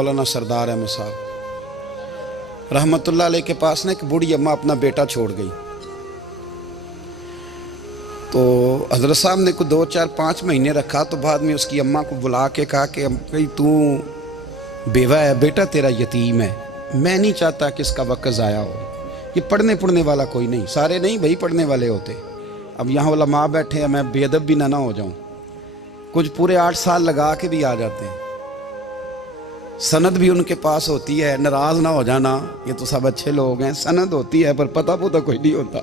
मौलाना सरदार अहमद साहब रहमतुल्लाह अलैह के पास ना एक बूढ़ी अम्मा अपना बेटा छोड़ गई। तो हजरत साहब ने कुछ 2, 4, 5 महीने रखा। तो बाद में उसकी अम्मा को बुला के कहा कि भाई तू बेवा है, बेटा तेरा यतीम है, मैं नहीं चाहता कि इसका वक्त ज़ाया हो। ये पढ़ने वाला कोई नहीं, सारे नहीं भाई पढ़ने वाले होते। अब यहाँ उलमा बैठे हैं, मैं बेअदब भी ना हो जाऊँ। कुछ पूरे 8 साल लगा के भी आ जाते हैं, सनद भी उनके पास होती है। नाराज ना हो जाना, ये तो सब अच्छे लोग हैं। सनद होती है पर पता पुता कोई नहीं होता।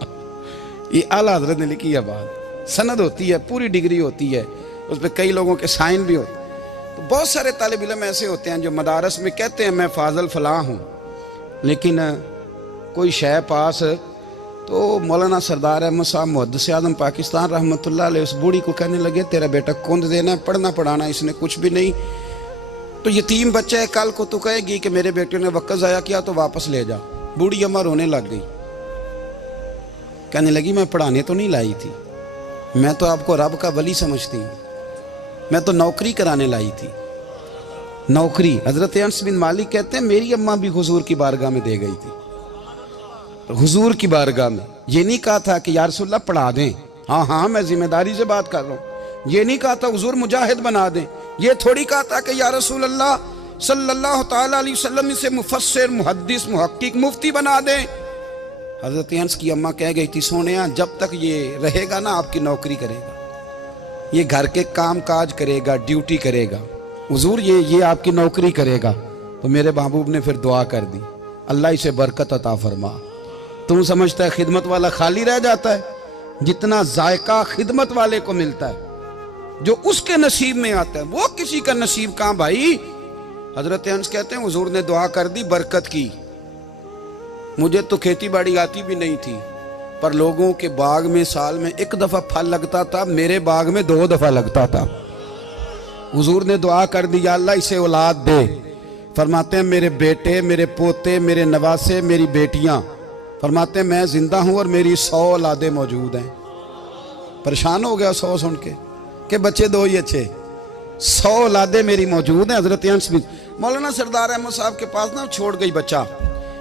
ये आला हजरत ने लिखी है बात। सनद होती है, पूरी डिग्री होती है, उस पर कई लोगों के साइन भी होते हैं। तो बहुत सारे तालिब इल्म ऐसे होते हैं जो मदारस में कहते हैं मैं फाजल फलां हूँ, लेकिन कोई शय पास। तो मौलाना सरदार अहमद साहब मुहद्दिस आज़म पाकिस्तान रहमतुल्लाह अलैह उस बूढ़ी को कहने लगे तेरा बेटा कुंद देना है, पढ़ना पढ़ाना इसने कुछ भी नहीं, तो यतीम बच्चा है, कल को तू कहेगी कि मेरे बेटे ने वक्त ज़ाया किया तो वापस ले जा। बूढ़ी अम्मा रोने लग गई, कहने लगी मैं पढ़ाने तो नहीं लाई थी, मैं तो आपको रब का वली समझती हूँ, मैं तो नौकरी कराने लाई थी। नौकरी हज़रत अनस बिन मालिक कहते हैं मेरी अम्मा भी हुजूर की बारगाह में दे गई थी। हुजूर की बारगाह में ये नहीं कहा था कि या रसूलल्लाह पढ़ा दें, हाँ हाँ मैं जिम्मेदारी से बात कर रहा हूँ। ये नहीं कहा था हुजूर मुजाहिद बना दें, ये थोड़ी कहा था कि या रसूलल्लाह सल्लल्लाहु ताला अलैहि वसल्लम से मुफस्सिर मुहद्दिस मुहक्किक मुफ्ती बना दें। हज़रत अनस की अम्मा कह गई थी सोनिया जब तक ये रहेगा ना आपकी नौकरी करेगा, ये घर के काम काज करेगा, ड्यूटी करेगा, हुजूर ये आपकी नौकरी करेगा। तो मेरे महबूब ने फिर दुआ कर दी, अल्लाह इसे बरकत अता फरमा। तुम समझता है खिदमत वाला खाली रह जाता है? जितना जायका खिदमत वाले को मिलता है, जो उसके नसीब में आता है, वो किसी का नसीब कहां भाई। हजरत अनस कहते हैं हुजूर ने दुआ कर दी, बरकत की। मुझे तो खेती बाड़ी आती भी नहीं थी, पर लोगों के बाग में साल में 1 दफा फल लगता था, मेरे बाग में 2 दफा लगता था। हुजूर ने दुआ कर दी अल्लाह इसे औलाद दे। फरमाते हैं मेरे बेटे, मेरे पोते, मेरे नवासे, मेरी बेटियां, फरमाते हैं मैं जिंदा हूं और मेरी 100 औलादें मौजूद हैं। परेशान हो गया 100 सुन के बच्चे 2 ही अच्छे, 100 औलादें मेरी मौजूद हैं। हजरत अनस बिन मौलाना सरदार अहमद साहब के पास ना छोड़ गई बच्चा,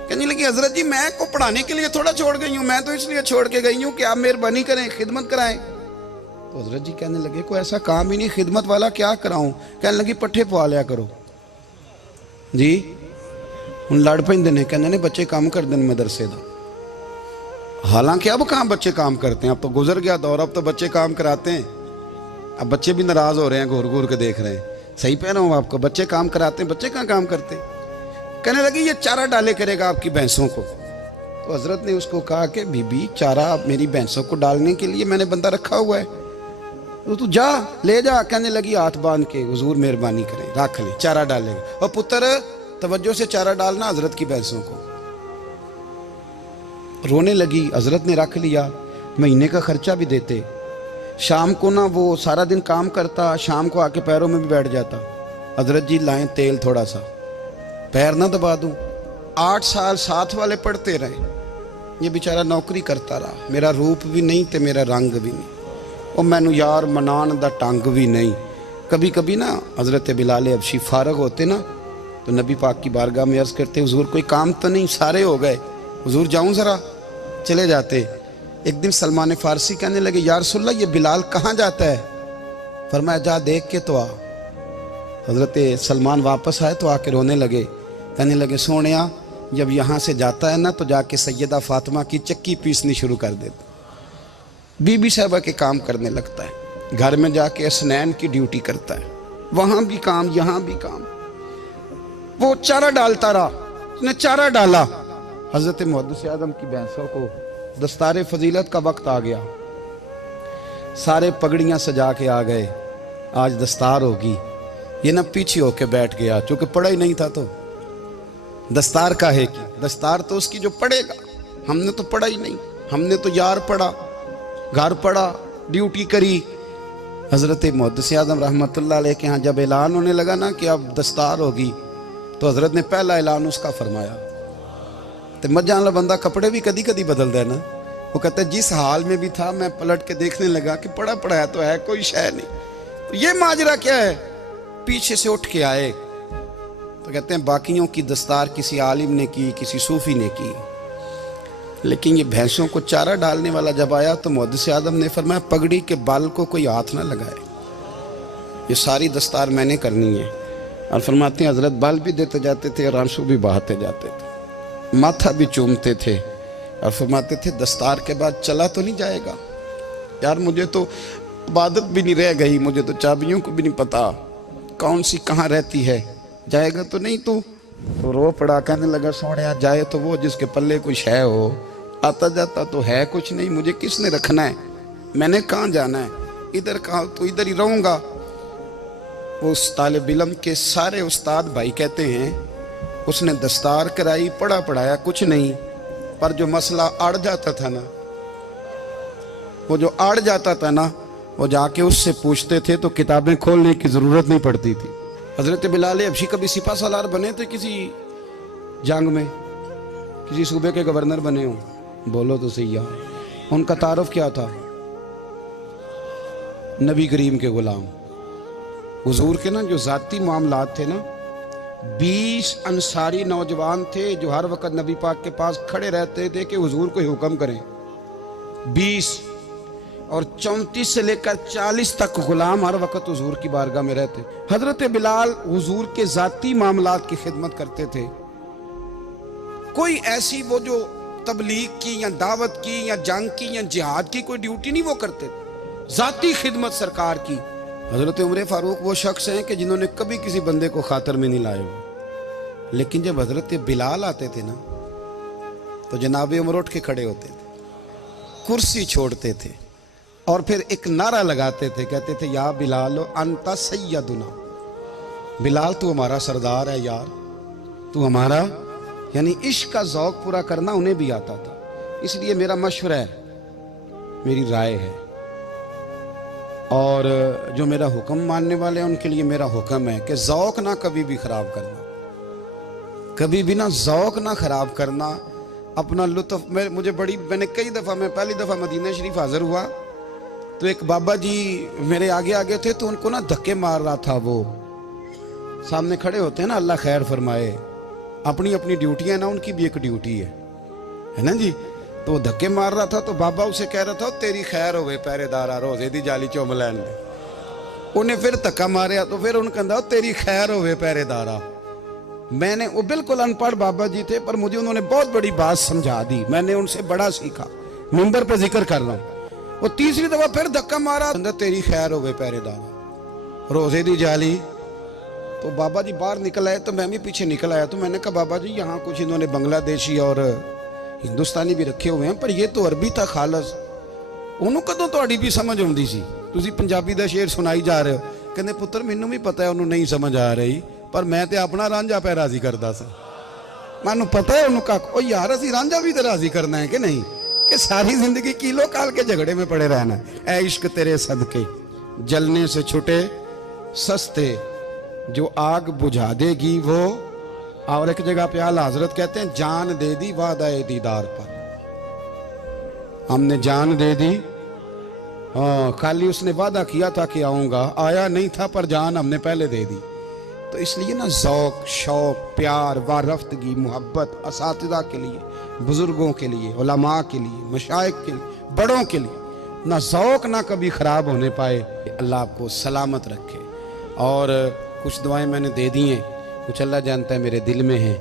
कहने लगी हजरत जी मैं को पढ़ाने के लिए थोड़ा छोड़ गई हूँ, मैं तो इसलिए छोड़ के गई हूँ कि आप मेहरबानी करें, खिदमत कराएं। तो हजरत जी कहने लगे कोई ऐसा काम ही नहीं, खिदमत वाला क्या कराऊं। कहने लगी पट्ठे पवा लिया करो जी। उन लड़ पेंदे ने, कहने ने बच्चे काम कर दें मदरसे का। हालांकि अब कहाँ बच्चे काम करते हैं, अब तो गुजर गया दौर, अब तो बच्चे काम कराते हैं। अब बच्चे भी नाराज हो रहे हैं, घूर घूर के देख रहे हैं। सही पह रहा हूँ आपको, बच्चे काम कराते हैं, बच्चे कहाँ काम करते। कहने लगी ये चारा डाले करेगा आपकी भैंसों को। तो हजरत ने उसको कहा कि बीबी चारा मेरी भैंसों को डालने के लिए मैंने बंदा रखा हुआ है, तो तू जा ले जा। कहने लगी हाथ बांध के हुजूर मेहरबानी करें रख ले, चारा डालेगा। और पुत्र तवज्जो से चारा डालना हजरत की भैंसों को। रोने लगी, हजरत ने रख लिया, महीने का खर्चा भी देते। शाम को ना वो सारा दिन काम करता, शाम को आके पैरों में भी बैठ जाता, हजरत जी लाएं तेल थोड़ा सा, पैर ना दबा दूं। 8 साल साथ वाले पढ़ते रहे, ये बेचारा नौकरी करता रहा। मेरा रूप भी नहीं ते मेरा रंग भी नहीं, और मैनू यार मनान दा टंग भी नहीं। कभी कभी ना हजरत बिलाल हबशी फारग होते ना, तो नबी पाक की बारगाह में अर्ज करते हुजूर कोई काम तो नहीं, सारे हो गए, हुजूर जाऊं जरा, चले जाते। एक दिन सलमान फारसी कहने लगे या रसूलल्लाह ये बिलाल कहाँ जाता है। फरमाया जा देख के तो आ। हजरत सलमान वापस आए तो आके रोने लगे, कहने लगे सोनिया जब यहाँ से जाता है ना तो जाके सैयदा फातिमा की चक्की पीसनी शुरू कर देता, बीबी साहबा के काम करने लगता है, घर में जाके असनैन की ड्यूटी करता है, वहाँ भी काम यहाँ भी काम। वो चारा डालता रहा, उसने चारा डाला। हजरत मुहद्दिस आज़म की भैंसों को दस्तार फजीलत का वक्त आ गया, सारे पगड़ियाँ सजा के आ गए, आज दस्तार होगी। ये ना पीछे होके बैठ गया, चूँकि पढ़ा ही नहीं था तो दस्तार का है कि दस्तार तो उसकी जो पढ़ेगा, हमने तो पढ़ा ही नहीं, हमने तो यार पढ़ा, घर पढ़ा, ड्यूटी करी। हज़रत मुहद्दिस आज़म रहमतुल्लाह अलैह के यहाँ जब ऐलान होने लगा ना कि अब दस्तार होगी, तो हज़रत ने पहला ऐलान उसका फरमाया। तो मजा वाला बंदा कपड़े भी कदी कदी बदलता है ना, वो कहता है जिस हाल में भी था मैं पलट के देखने लगा कि पढ़ा पढ़ाया तो है, कोई शय नहीं। तो ये माजरा क्या है, पीछे से उठ के आए, तो कहते हैं बाकियों की दस्तार किसी आलिम ने की, किसी सूफी ने की, लेकिन ये भैंसों को चारा डालने वाला जब आया तो मुहद्दिस आदम ने फरमाया पगड़ी के बाल को कोई हाथ ना लगाए, ये सारी दस्तार मैंने करनी है। और फरमाते हैं हजरत बाल भी देते जाते थे और आंसू भी बहाते जाते थे, माथा भी चूमते थे और फरमाते थे दस्तार के बाद चला तो नहीं जाएगा यार, मुझे तो इबादत भी नहीं रह गई, मुझे तो चाबियों को भी नहीं पता कौन सी कहाँ रहती है, जाएगा तो नहीं तू? तो रो पड़ा, कहने लगा सोनिया जाए तो वो जिसके पल्ले कुछ है हो, आता जाता तो है कुछ नहीं, मुझे किसने रखना है, मैंने कहाँ जाना है, इधर कहाँ तो इधर ही रहूँगा। वो उस तालिब इल्म के सारे उस्ताद भाई कहते हैं उसने दस्तार कराई, पढ़ा पढ़ाया कुछ नहीं, पर जो मसला अड़ जाता था ना, वो जो अड़ जाता था ना, वो जाके उससे पूछते थे तो किताबें खोलने की ज़रूरत नहीं पड़ती थी। हज़रत बिलाल हबशी कभी सिपा सालार बने थे किसी जंग में, किसी सूबे के गवर्नर बने हो? बोलो तो सही यार। उनका तारुफ क्या था? नबी करीम के गुलाम। हुजूर के ना जो ज़ाती मामलात थे ना, 20 अंसारी नौजवान थे जो हर वक्त नबी पाक के पास खड़े रहते थे कि हुजूर को हुक्म करें। 20 और 34 से लेकर 40 तक गुलाम हर वक्त हुजूर की बारगाह में रहते। हजरत बिलाल हुजूर के ज़ाती मामलात की खिदमत करते थे। कोई ऐसी वो जो तबलीग की या दावत की या जंग की या जिहाद की कोई ड्यूटी नहीं वो करते, ज़ाती खिदमत सरकार की। हजरत उमर फारूक वो शख्स हैं कि जिन्होंने कभी किसी बंदे को खातर में नहीं लाए हो, लेकिन जब हजरत बिलाल आते थे ना तो जनाब उमर उठ के खड़े होते थे, कुर्सी छोड़ते थे और फिर एक नारा लगाते थे, कहते थे या बिलाल अंता सैयदुना, बिलाल तू हमारा सरदार है यार, तू हमारा। यानी इश्क का ज़ौक पूरा करना उन्हें भी आता था। इसलिए मेरा मशवरा है, मेरी राय है, और जो मेरा हुक्म मानने वाले हैं उनके लिए मेरा हुक्म है कि ज़ौक ना कभी भी ख़राब करना, कभी भी ना ज़ौक ना ख़राब करना, अपना लुत्फ़। मैंने कई दफ़ा, मैं पहली दफ़ा मदीना शरीफ हाज़िर हुआ तो एक बाबा जी मेरे आगे आगे थे, तो उनको ना धक्के मार रहा था। वो सामने खड़े होते हैं ना, अल्लाह खैर फरमाए, अपनी अपनी ड्यूटियाँ ना, उनकी भी एक ड्यूटी है ना जी। तो वो धक्के मार रहा था तो बाबा उसे कह रहा था तेरी खैर होवे पहरेदारा, रोजे दी जाली चुम लैन दे। उन्हें फिर धक्का मारिया तो फिर उन्हें कहता तेरी खैर होवे पहरेदारा। मैंने, वो बिल्कुल अनपढ़ बाबा जी थे, पर मुझे उन्होंने बहुत बड़ी बात समझा दी, मैंने उनसे बड़ा सीखा, मिंबर पे जिक्र कर रहा हूँ। वो तीसरी दफा फिर धक्का मारा, तेरी खैर होवे पहरेदारा, रोजे दी जाली। तो बाबा जी बाहर निकल आए तो मैं भी पीछे निकल आया। तो मैंने कहा बाबा जी यहाँ कुछ इन्होंने बांग्लादेशी और हिंदुस्तानी भी रखे हुए हैं, पर ये तो अरबी था खालस। ਉਹਨੂੰ ਕਦੋਂ ਤੁਹਾਡੀ ਵੀ ਸਮਝ ਆਉਂਦੀ ਸੀ? ਤੁਸੀਂ ਪੰਜਾਬੀ ਦਾ ਸ਼ੇਰ ਸੁਣਾਈ ਜਾ ਰਹੇ ਹੋ। ਕਹਿੰਦੇ ਪੁੱਤਰ ਮੈਨੂੰ ਵੀ ਪਤਾ ਹੈ ਉਹਨੂੰ ਨਹੀਂ ਸਮਝ ਆ ਰਹੀ, ਪਰ ਮੈਂ ਤੇ ਆਪਣਾ ਰਾਂਝਾ ਪੈ ਰਾਜ਼ੀ ਕਰਦਾ ਸਾਂ। ਮੈਨੂੰ ਪਤਾ ਹੈ ਉਹਨੂੰ ਕੱਖ, ਉਹ ਯਾਰ ਅਸੀਂ ਰਾਂਝਾ ਵੀ ਤੇ ਰਾਜ਼ੀ ਕਰਨਾ ਹੈ कि नहीं, कि सारी जिंदगी किलो काल के झगड़े में पड़े रहना। ऐ इश्क तेरे सदके जलने से छुटे सस्ते, जो आग बुझा देगी वो। और एक जगह पे आला हजरत कहते हैं जान दे दी वादा दीदार पर, हमने जान दे दी। हाँ, खाली उसने वादा किया था कि आऊंगा, आया नहीं था, पर जान हमने पहले दे दी। तो इसलिए ना ज़ौक़, शौक़, प्यार, वारफ्तगी, मोहब्बत असातिज़ा के लिए, बुज़ुर्गों के लिए, उलमा के लिए, मशाइख के लिए, बड़ों के लिए ना ज़ौक़ ना कभी ख़राब होने पाए। अल्लाह आपको सलामत रखे। और कुछ दुआएं मैंने दे दी हैं, कुछ अल्लाह जानता है मेरे दिल में है,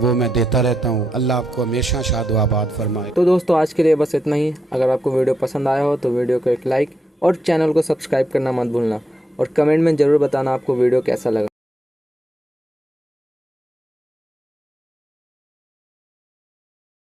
वो मैं देता रहता हूँ। अल्लाह आपको हमेशा शाद व आबाद फरमाए। तो दोस्तों आज के लिए बस इतना ही। अगर आपको वीडियो पसंद आया हो तो वीडियो को एक लाइक और चैनल को सब्सक्राइब करना मत भूलना, और कमेंट में ज़रूर बताना आपको वीडियो कैसा लगा।